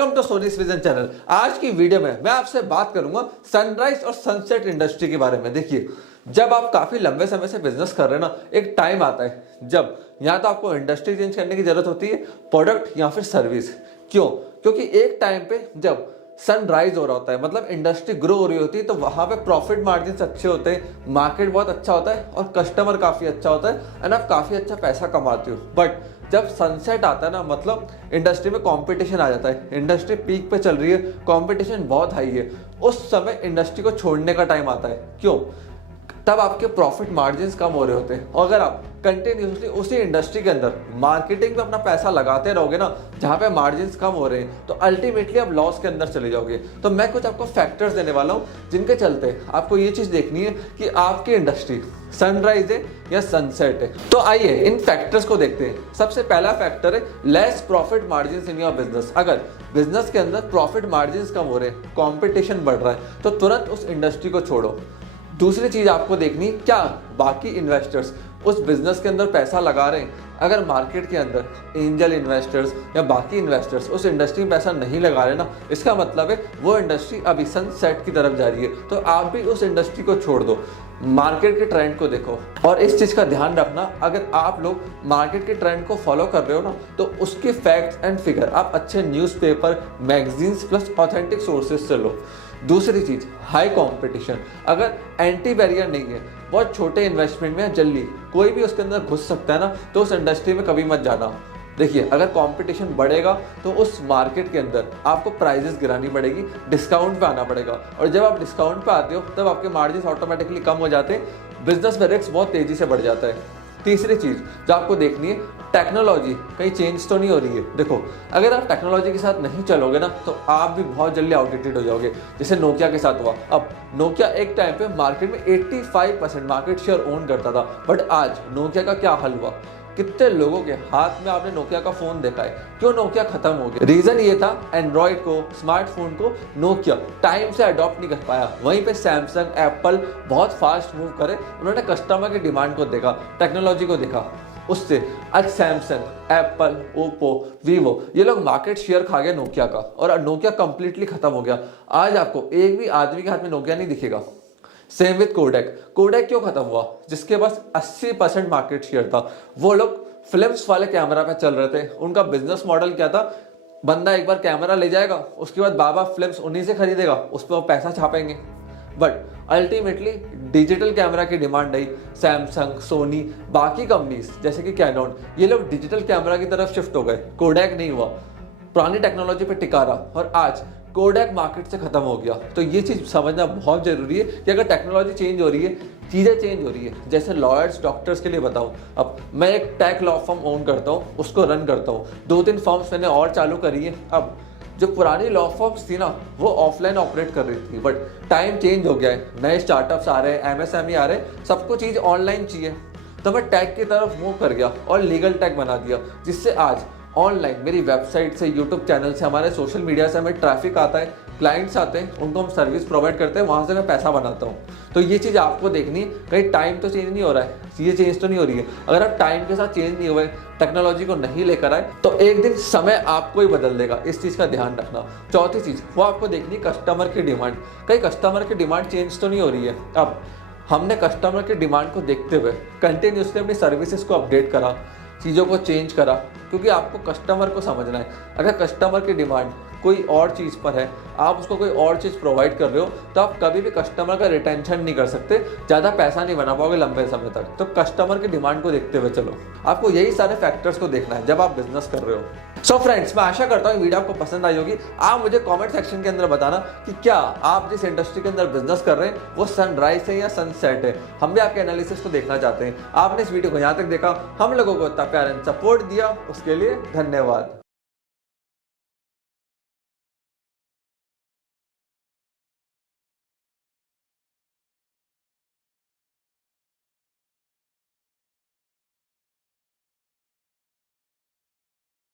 Welcome to Sony's vision channel. आज की video में मैं आपसे बात करूंगा सनराइज और सनसेट इंडस्ट्री के बारे में। देखिए, जब आप काफी लंबे समय से बिजनेस कर रहे हैं ना, एक टाइम आता है जब या तो आपको इंडस्ट्री चेंज करने की जरूरत होती है, प्रोडक्ट या फिर सर्विस। क्यों? क्योंकि एक टाइम पे जब सनराइज हो रहा होता है, मतलब इंडस्ट्री ग्रो हो रही होती है, तो वहां पे प्रॉफिट मार्जिन अच्छे होते हैं, मार्केट बहुत अच्छा होता है और कस्टमर काफी अच्छा होता है एंड आप काफी अच्छा पैसा कमाते हो। बट जब सनसेट आता है ना, मतलब इंडस्ट्री में कंपटीशन आ जाता है, इंडस्ट्री पीक पे चल रही है, कंपटीशन बहुत हाई है, उस समय इंडस्ट्री को छोड़ने का टाइम आता है। क्यों? तब आपके प्रॉफिट मार्जिन्स कम हो रहे होते हैं और अगर आप कंटिन्यूसली उसी इंडस्ट्री के अंदर मार्केटिंग में अपना पैसा लगाते रहोगे ना, जहां पे मार्जिन्स कम हो रहे हैं, तो अल्टीमेटली आप लॉस के अंदर चले जाओगे। तो मैं कुछ आपको फैक्टर्स देने वाला हूं जिनके चलते आपको ये चीज देखनी है कि आपकी इंडस्ट्री सनराइज है या सनसेट है। तो आइए इन फैक्टर्स को देखते हैं। सबसे पहला फैक्टर है less profit margins in your business. अगर बिजनेस के अंदर प्रॉफिट मार्जिन्स कम हो रहे हैं, कॉम्पिटिशन बढ़ रहा है, तो तुरंत उस इंडस्ट्री को छोड़ो। दूसरी चीज आपको देखनी, क्या बाकी इन्वेस्टर्स उस बिजनेस के अंदर पैसा लगा रहे हैं। अगर मार्केट के अंदर एंजल इन्वेस्टर्स या बाकी इन्वेस्टर्स उस इंडस्ट्री में पैसा नहीं लगा रहे ना, इसका मतलब है वो इंडस्ट्री अभी सनसेट की तरफ जा रही है, तो आप भी उस इंडस्ट्री को छोड़ दो। मार्केट के ट्रेंड को देखो और इस चीज का ध्यान रखना, अगर आप लोग मार्केट के ट्रेंड को फॉलो कर रहे हो ना, तो उसके फैक्ट्स एंड फिगर आप अच्छे newspaper, magazines plus authentic sources से लो। दूसरी चीज, हाई कंपटीशन। अगर एंटी बैरियर नहीं है, बहुत छोटे इन्वेस्टमेंट में जल्दी कोई भी उसके अंदर घुस सकता है ना, तो उस इंडस्ट्री में कभी मत जाना। देखिए, अगर कंपटीशन बढ़ेगा तो उस मार्केट के अंदर आपको प्राइजेस गिरानी पड़ेगी, डिस्काउंट पे आना पड़ेगा, और जब आप डिस्काउंट पे आते हो तब आपके मार्जिन ऑटोमेटिकली कम हो जाते हैं, बिजनेस में रिस्क बहुत तेजी से बढ़ जाता है। तीसरी चीज जो आपको देखनी है, टेक्नोलॉजी कहीं चेंज तो नहीं हो रही है। देखो, अगर आप टेक्नोलॉजी के साथ नहीं चलोगे ना, तो आप भी बहुत जल्दी आउटडेटेड हो जाओगे, जैसे नोकिया के साथ हुआ। अब नोकिया एक टाइम पे मार्केट में 85% मार्केट शेयर ओन करता था, बट आज नोकिया का क्या हाल हुआ? कितने लोगों के हाथ में आपने नोकिया का फोन देखा है? क्यों नोकिया खत्म हो गया? रीजन ये था, एंड्रॉइड को, स्मार्टफोन को नोकिया टाइम से अडॉप्ट नहीं कर पाया। वहीं पे सैमसंग, एप्पल बहुत फास्ट मूव करे, उन्होंने कस्टमर की डिमांड को देखा, टेक्नोलॉजी को देखा, उससे आज सैमसंग, एप्पल, ओप्पो, वीवो, ये लोग मार्केट शेयर खा गए नोकिया का, और नोकिया कंप्लीटली खत्म हो गया। आज आपको एक भी आदमी के हाथ में नोकिया नहीं दिखेगा। Same with codec. कोडेक क्यों खत्म हुआ? जिसके पास 80% मार्केट शेयर था, वो लोग फिल्म्स वाले कैमरा पे चल रहे थे। उनका बिजनेस मॉडल क्या था? बंदा एक बार कैमरा ले जाएगा, उसके बाद बाबा फिल्म्स उन्हीं से खरीदेगा, उस पर वो पैसा छापेंगे। बट अल्टीमेटली डिजिटल कैमरा की डिमांड आई, सैमसंग, सोनी, बाकी कंपनीज जैसे कि कैनोन, ये लोग डिजिटल कैमरा की तरफ शिफ्ट हो गए। कोडेक नहीं हुआ, पुरानी टेक्नोलॉजी पे टिका रहा, और आज कोडेक मार्केट से खत्म हो गया। तो ये चीज समझना बहुत जरूरी है कि अगर टेक्नोलॉजी चेंज हो रही है, चीजें चेंज हो रही है। जैसे लॉयर्स, डॉक्टर्स के लिए बताऊं, अब मैं एक टेक लॉ फर्म ओन करता हूं, उसको रन करता हूं, 2-3 फर्म्स मैंने और चालू करी है। अब जो पुरानी लॉ फर्म्स थी ना, वो ऑफलाइन ऑपरेट कर रही थी, बट टाइम चेंज हो गया है, नए स्टार्टअप्स आ रहे हैं, एमएसएमई आ रहे हैं, सबको चीज ऑनलाइन चाहिए। तो मैं टेक की तरफ मूव कर गया और लीगल टेक बना दिया, जिससे आज ऑनलाइन मेरी वेबसाइट से, यूट्यूब चैनल से, हमारे सोशल मीडिया से हमें ट्रैफिक आता है, क्लाइंट्स आते हैं, उनको हम सर्विस प्रोवाइड करते हैं, वहां से मैं पैसा बनाता हूँ। तो ये चीज़ आपको देखनी, कहीं टाइम तो चेंज नहीं हो रहा है, चीज़ें चेंज तो नहीं हो रही है। अगर आप टाइम के साथ चेंज नहीं हुए, टेक्नोलॉजी को नहीं लेकर आए, तो एक दिन समय आपको ही बदल देगा। इस चीज़ का ध्यान रखना। चौथी चीज़ वो आपको देखनी, कस्टमर की डिमांड। कहीं कस्टमर की डिमांड चेंज तो नहीं हो रही है। अब हमने कस्टमर की डिमांड को देखते हुए कंटिन्यूसली अपनी सर्विसेज को अपडेट करा, चीज़ों को चेंज करा, क्योंकि आपको कस्टमर को समझना है। अगर कस्टमर की डिमांड कोई और चीज़ पर है, आप उसको कोई और चीज़ प्रोवाइड कर रहे हो, तो आप कभी भी कस्टमर का रिटेंशन नहीं कर सकते, ज़्यादा पैसा नहीं बना पाओगे लंबे समय तक। तो कस्टमर की डिमांड को देखते हुए चलो। आपको यही सारे फैक्टर्स को देखना है जब आप बिजनेस कर रहे हो। सो फ्रेंड्स, मैं आशा करता हूँ वीडियो आपको पसंद आई होगी। आप मुझे कमेंट सेक्शन के अंदर बताना कि क्या आप जिस इंडस्ट्री के अंदर बिजनेस कर रहे हैं वो सनराइज है या सनसेट है। हम भी आपके एनालिसिस को देखना चाहते हैं। आपने इस वीडियो को यहाँ तक देखा, हम लोगों को इतना प्यार एंड सपोर्ट दिया, उसके लिए धन्यवाद।